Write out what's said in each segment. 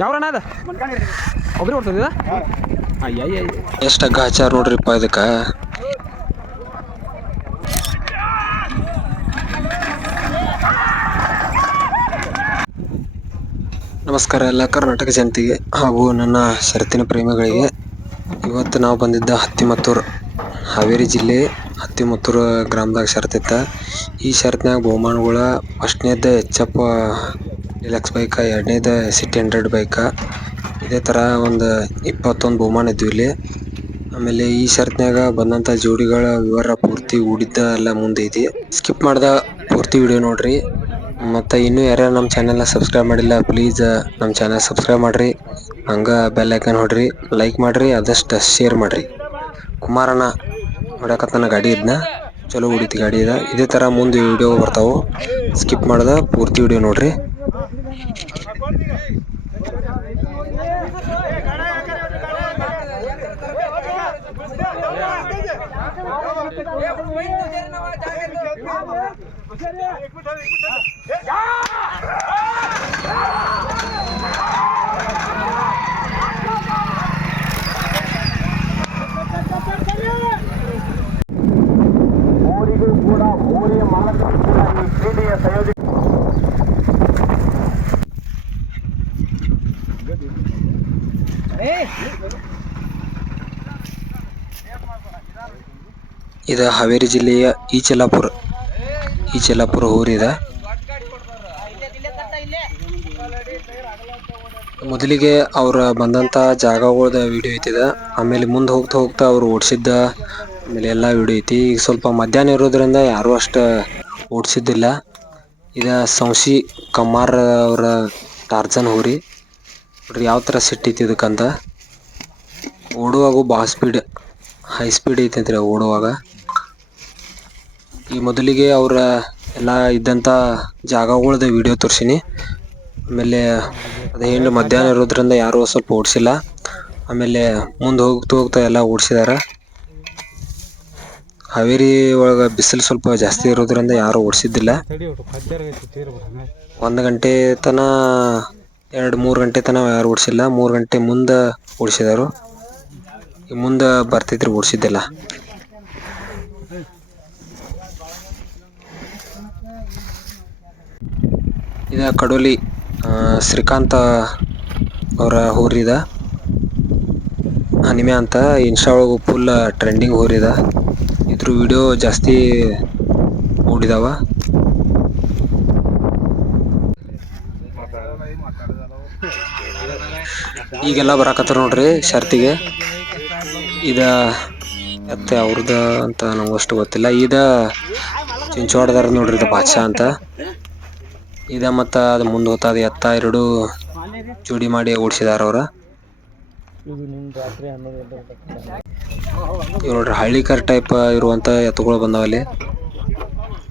ಯಾವ್ರಣ ಅದ ಒಬ್ಬರು ಓಡ್ತದ ಅಯ್ಯ ಎಷ್ಟು ಹಗ್ಗ ಹಚ್ಚಾರ ನೋಡ್ರಿಪ್ಪ ಇದಕ್ಕೆ. ನಮಸ್ಕಾರ ಎಲ್ಲ ಕರ್ನಾಟಕ ಜನತೆಗೆ ಹಾಗೂ ನನ್ನ ಶರತ್ತಿನ ಪ್ರೇಮಿಗಳಿಗೆ. ಇವತ್ತು ನಾವು ಬಂದಿದ್ದ ಹತ್ತಿಮತ್ತೂರು, ಹಾವೇರಿ ಜಿಲ್ಲೆ ಹತ್ತಿಮತ್ತೂರು ಗ್ರಾಮದಾಗ ಶರತ್ತಿತ್ತ. ಈ ಶರತ್ನಾಗ ಬಹುಮಾನಗಳ ಫಸ್ಟ್ನೇದ ಎಚ್.ಎಫ್ ಡಿಲಕ್ಸ್ ಬೈಕ, ಎರಡನೇದ ಸಿಟಿ 100 ಬೈಕ, ಇದೇ ಥರ ಒಂದು 21 ಬಹುಮಾನ ಇದ್ವು ಇಲ್ಲಿ. ಆಮೇಲೆ ಈ ಶರತ್ನಾಗ ಬಂದಂಥ ಜೋಡಿಗಳ ವಿವರ ಪೂರ್ತಿ ಹೂಡಿದ್ದ ಎಲ್ಲ ಮುಂದೆ ಐತಿ. ಸ್ಕಿಪ್ ಮಾಡ್ದ ಪೂರ್ತಿ ವಿಡಿಯೋ ನೋಡ್ರಿ. ಮತ್ತು ಇನ್ನೂ ಯಾರ್ಯಾರು ನಮ್ಮ ಚಾನೆಲ್ನ ಸಬ್ಸ್ಕ್ರೈಬ್ ಮಾಡಿಲ್ಲ ಪ್ಲೀಸ್ ನಮ್ಮ ಚಾನೆಲ್ ಸಬ್ಸ್ಕ್ರೈಬ್ ಮಾಡಿರಿ. ಹಂಗೆ ಬೆಲ್ ಐಕನ್ ಹೊಡ್ರಿ, ಲೈಕ್ ಮಾಡಿರಿ, ಆದಷ್ಟು ಶೇರ್ ಮಾಡಿರಿ. ಕುಮಾರಣ್ಣ ಹೊಡ್ಯಾಕತ್ತಾನ ಗಾಡಿ ಇದನ್ನ, ಚಲೋ ಹೊಡಿತಿ ಗಾಡಿ ಇದೆ. ಇದೇ ಥರ ಮುಂದೆ ವಿಡಿಯೋ ಬರ್ತಾವೆ. ಸ್ಕಿಪ್ ಮಾಡ್ದ ಪೂರ್ತಿ ವಿಡಿಯೋ ನೋಡ್ರಿ. ಊರಿಗೂ ಕೂಡ ಊರಿಯ ಮಾಲಕರು ಕೂಡ ಈ ಕ್ರೀಡೆಯ ಸಂಯೋಜಕ. ಇದು ಹಾವೇರಿ ಜಿಲ್ಲೆಯ ಈಚಲಾಪುರ ಊರಿದೆ. ಮೊದಲಿಗೆ ಅವ್ರ ಬಂದಂಥ ಜಾಗಗಳದ ವಿಡಿಯೋ ಐತಿದ. ಆಮೇಲೆ ಮುಂದೆ ಹೋಗ್ತಾ ಹೋಗ್ತಾ ಅವ್ರು ಓಡಿಸಿದ್ದ ಆಮೇಲೆ ಎಲ್ಲ ವಿಡಿಯೋ ಐತಿ. ಈಗ ಸ್ವಲ್ಪ ಮಧ್ಯಾಹ್ನ ಇರೋದ್ರಿಂದ ಯಾರೂ ಅಷ್ಟು ಓಡಿಸಿದ್ದಿಲ್ಲ. ಇದು ಸಂಶಿ ಕಮ್ಮಾರ್ ಅವರ ಟಾರ್ಜನ್ ಹೋರಿ ನೋಡ್ರಿ ಯಾವ ಥರ ಸಿಟ್ಟೈತಿ ಇದಕ್ಕಂತ. ಓಡುವಾಗೂ ಭಾಳ ಸ್ಪೀಡ್, ಹೈ ಸ್ಪೀಡ್ ಐತೈತ್ರಿ ಓಡುವಾಗ. ಈ ಮೊದಲಿಗೆ ಅವರ ಎಲ್ಲ ಇದ್ದಂಥ ಜಾಗಗಳದ ವಿಡಿಯೋ ತೋರಿಸೀನಿ. ಆಮೇಲೆ ಅದೇನು ಮಧ್ಯಾಹ್ನ ಇರೋದ್ರಿಂದ ಯಾರೂ ಸ್ವಲ್ಪ ಓಡಿಸಿಲ್ಲ. ಆಮೇಲೆ ಮುಂದೆ ಹೋಗ್ತಾ ಎಲ್ಲ ಓಡಿಸಿದಾರೆ. ಹಾವೇರಿ ಒಳಗೆ ಬಿಸಿಲು ಸ್ವಲ್ಪ ಜಾಸ್ತಿ ಇರೋದ್ರಿಂದ ಯಾರೂ ಓಡಿಸಿದ್ದಿಲ್ಲ. 1 ಗಂಟೆ ತನ 2-3 ಗಂಟೆ ತನಕ ಯಾರು ಓಡಿಸಿಲ್ಲ. 3 ಗಂಟೆ ಮುಂದೆ ಓಡಿಸಿದಾರು. ಈ ಮುಂದೆ ಬರ್ತೈತ್ರಿ ಓಡಿಸಿದ್ದಿಲ್ಲ. ಇದು ಕಡೋಲಿ ಶ್ರೀಕಾಂತ ಅವರ ಹೋರಿದ ಹನಿಮೆ ಅಂತ. ಇನ್ಸ್ಟಾ ಒಳಗೆ ಫುಲ್ ಟ್ರೆಂಡಿಂಗ್ ಹೋರಿದ. ಇದ್ರ ವಿಡಿಯೋ ಜಾಸ್ತಿ ಓಡಿದಾವ. ಈಗೆಲ್ಲ ಬರಾಕತ್ತಾರ ನೋಡ್ರಿ ಶರ್ತಿಗೆ. ಇದ ಎತ್ತ ಅವ್ರದ ಅಂತ ನಮಗಷ್ಟು ಗೊತ್ತಿಲ್ಲ. ಇದ ಚಿಂಚೋಡದಾರ ನೋಡ್ರಿ, ಇದು ಬಾದ್ಶಾ ಅಂತ. ಇದ ಮತ್ತು ಅದು ಮುಂದೆ ಹೋಗ್ತದ ಎತ್ತ 2 ಜೋಡಿ ಮಾಡಿ ಓಡಿಸಿದಾರ ಅವ್ರ. ಇವ್ ನೋಡ್ರಿ ಹಳ್ಳಿಕರ್ ಟೈಪ್ ಇರುವಂಥ ಎತ್ತುಗಳು ಬಂದಾವಲ್ಲಿ.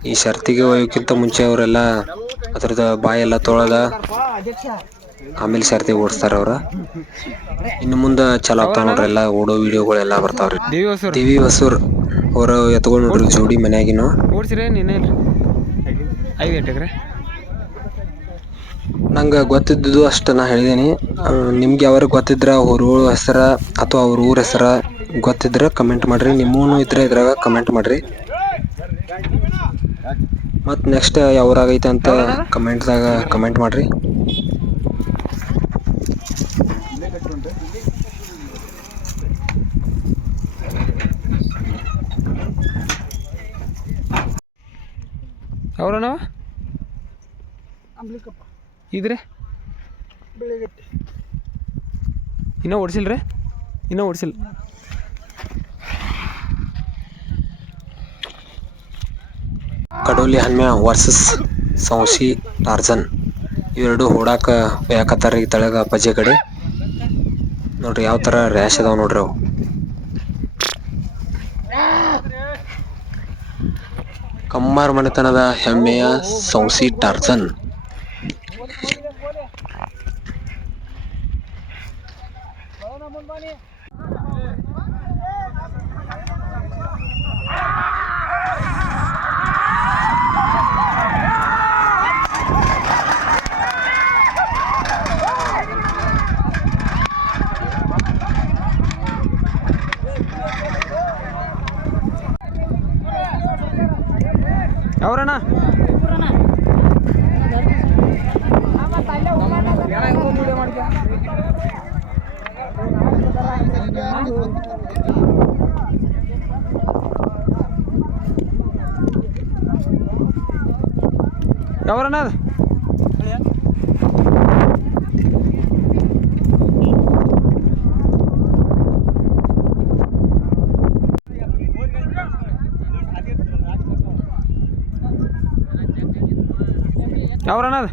ಈ ಶರ್ತಿಗೆ ಒಯ್ಯಕ್ಕಿಂತ ಮುಂಚೆ ಅವರೆಲ್ಲ ಅದ್ರದ್ದು ಬಾಯೆಲ್ಲ ತೊಳೆದ ಆಮೇಲೆ ಶರ್ತಿಗೆ ಓಡಿಸ್ತಾರ ಅವ್ರ. ಇನ್ನು ಮುಂದೆ ಚಲೋ ಆಗ್ತಾವ ನೋಡ್ರಿ, ಎಲ್ಲ ಓಡೋ ವಿಡಿಯೋಗಳೆಲ್ಲ ಬರ್ತಾವ್ರಿ. ದೇವಿ ಹೊಸೂರ್ ಅವರ ಎತ್ತುಗಳು ನೋಡ್ರಿ ಜೋಡಿ ಮನ್ಯಾಗಿನ. ನಂಗೆ ಗೊತ್ತಿದ್ದು ಅಷ್ಟು ನಾ ಹೇಳಿದ್ದೀನಿ. ನಿಮ್ಗೆ ಯಾವ್ಯಾರು ಗೊತ್ತಿದ್ರ ಊರುಗಳ ಹೆಸರ ಅಥವಾ ಅವ್ರ ಊರ ಹೆಸರ ಗೊತ್ತಿದ್ರೆ ಕಮೆಂಟ್ ಮಾಡ್ರಿ. ನಿಮ್ಮೂ ಇದ್ರೆ ಇದ್ರಾಗ ಕಮೆಂಟ್ ಮಾಡ್ರಿ. ಮತ್ತು ನೆಕ್ಸ್ಟ್ ಯಾವ್ರಾಗೈತೆ ಅಂತ ಕಮೆಂಟ್ದಾಗ ಕಮೆಂಟ್ ಮಾಡ್ರಿ. ಅವ್ರನವ ಇದ್ರೆ ಇನ್ನೂ ಓಡಿಸಿಲ್ರಿ, ಇನ್ನೂ ಓಡಿಸಿಲ್ಲ. ಕಡೋಲಿ ಹನ್ಮ್ಯಾ ವರ್ಸಸ್ ಸಂಶಿ ಟಾರ್ಜನ್ ಇವೆರಡು ಹೊಡಾಕ ಬೇಕತ್ತಾರ ಈ ತಳಗ ಪಜೆ ಕಡೆ. ನೋಡ್ರಿ ಯಾವ ಥರ ರ್ಯಾಶ್ ಅದಾವ ನೋಡ್ರಿ ಅವು. ಕಮ್ಮಾರ ಮನೆತನದ ಹೆಮ್ಮೆಯ ಸೌಸಿ ಟಾರ್ಜನ್. ಯಾವ್ರಣ್ಣ? ಯಾವ್ರಣ್ಣ ಅದು? ಯಾವ್ರಣ್ಣ ಅದು?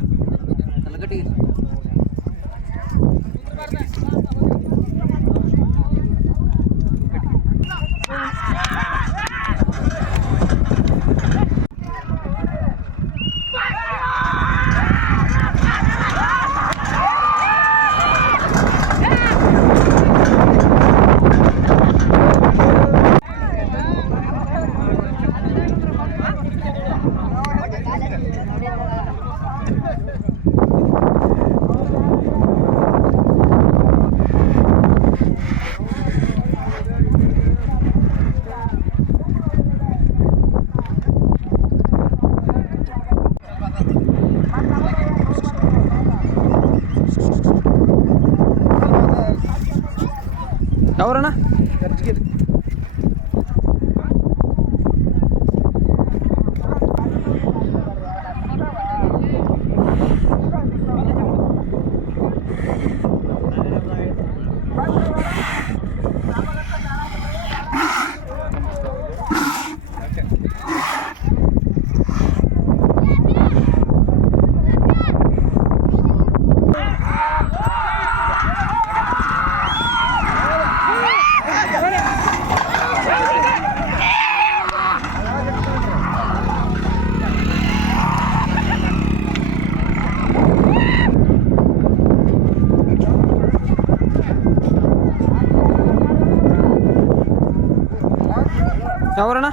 ಯಾವ್ರಣ್ಣ? ಯಾವ್ರಣ್ಣ?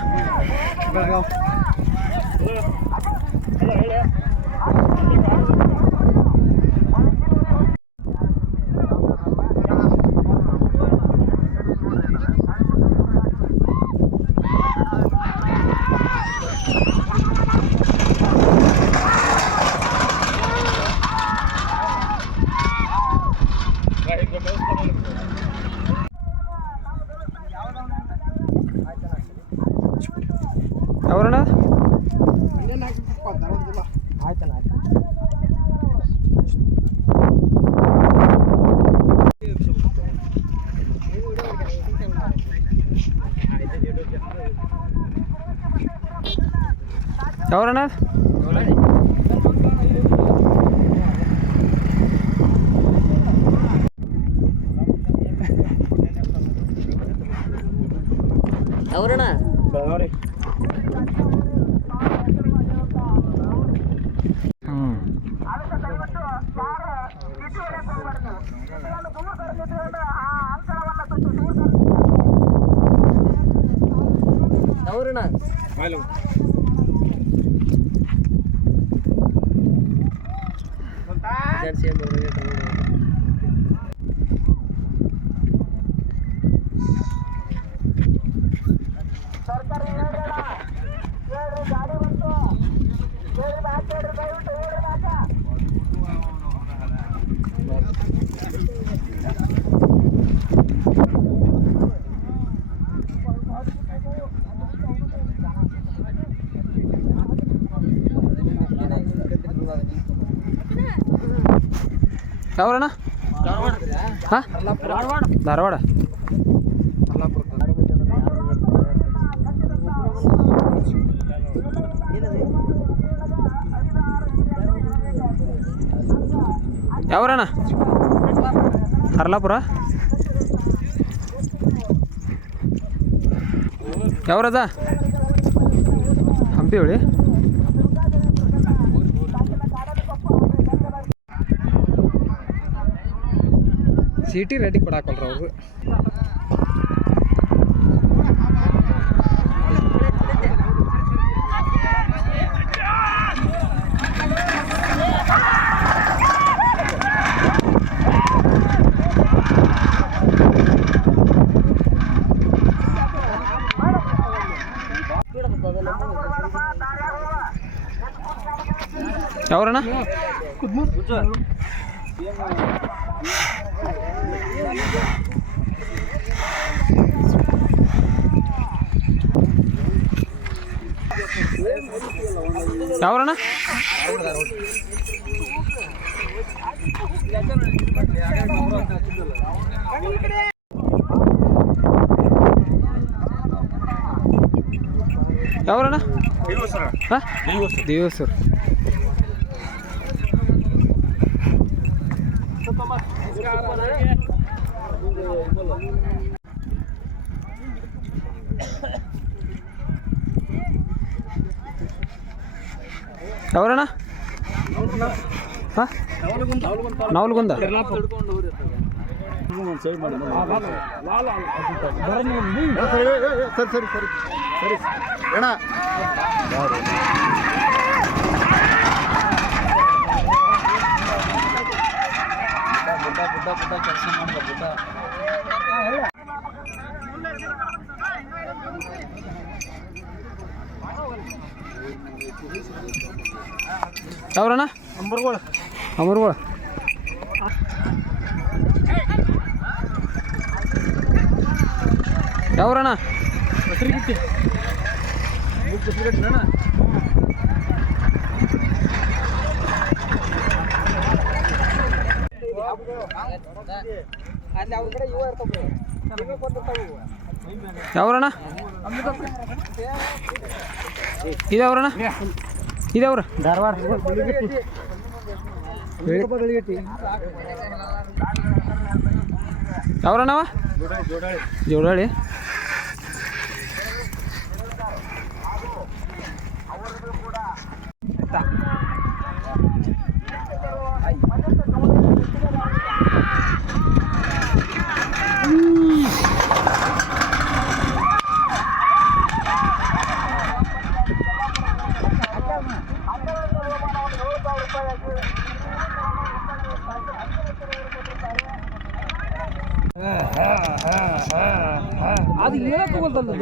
ಯಾವ್ರಣ್ಣ? ಯಾವ್ರಣ್ಣ? ಅವ್ರಣ್ಣ ಅವ್ರಣ್ಣ ಯಾವ್ರಣ್ಣ? ಹಾಂ, ಧಾರವಾಡ. ಯಾವ್ರಣ್ಣ? ಹರ್ಲಾಪುರ. ಯಾವ್ರದ? ಹಂಪಿ ಹೊಳಿ. ಸಿಟಿ ರೆಡಿ ಕೊಡಾಕಲ್ರ ಅವರು. ಯಾವ್ರಣ್ಣ? ಯಾವ್ರಣ್ಣ? ಯಾವ್ರಣ್ಣ? ದೇವಸರ್. ಯಾವ್ರಣ್ಣ? ನವಲ್ಗುಂದ. ಯಾವ್ರಣ್ಣ? ಅಮರ್ಗೋಳ. ಯಾವ್ರಣ್ಣ? ಯಾವ್ರಣ್ಣ? ಇದ್ಯಾವ್ರಣ್ಣ? ಇದ್ಯಾವ್ರ? ಧಾರವಾಡ. ಯಾವ್ರಣ್ಣವ? ಜೋಡಾಳಿ. ಅದು ಹೇಳಕ್ ಹೋಗಲ್ತಲ್ಲ.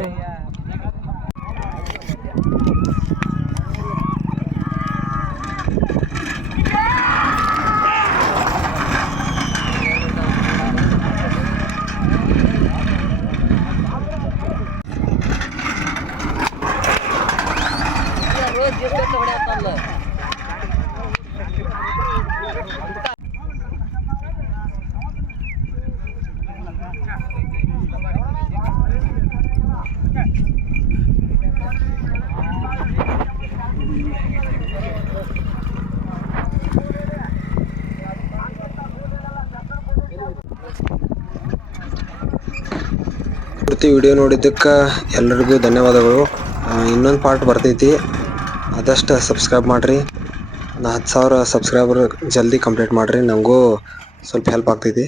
ಪೂರ್ತಿ ವಿಡಿಯೋ ನೋಡಿದ್ದಕ್ಕೆ ಎಲ್ಲರಿಗೂ ಧನ್ಯವಾದಗಳು. ಇನ್ನೊಂದು ಪಾರ್ಟ್ ಬರ್ತೈತಿ, ಆದಷ್ಟು ಸಬ್ಸ್ಕ್ರೈಬ್ ಮಾಡಿರಿ. 10,000 ಸಬ್ಸ್ಕ್ರೈಬರ್ ಜಲ್ದಿ ಕಂಪ್ಲೀಟ್ ಮಾಡಿರಿ, ನನಗೂ ಸ್ವಲ್ಪ ಹೆಲ್ಪ್ ಆಗ್ತೈತಿ.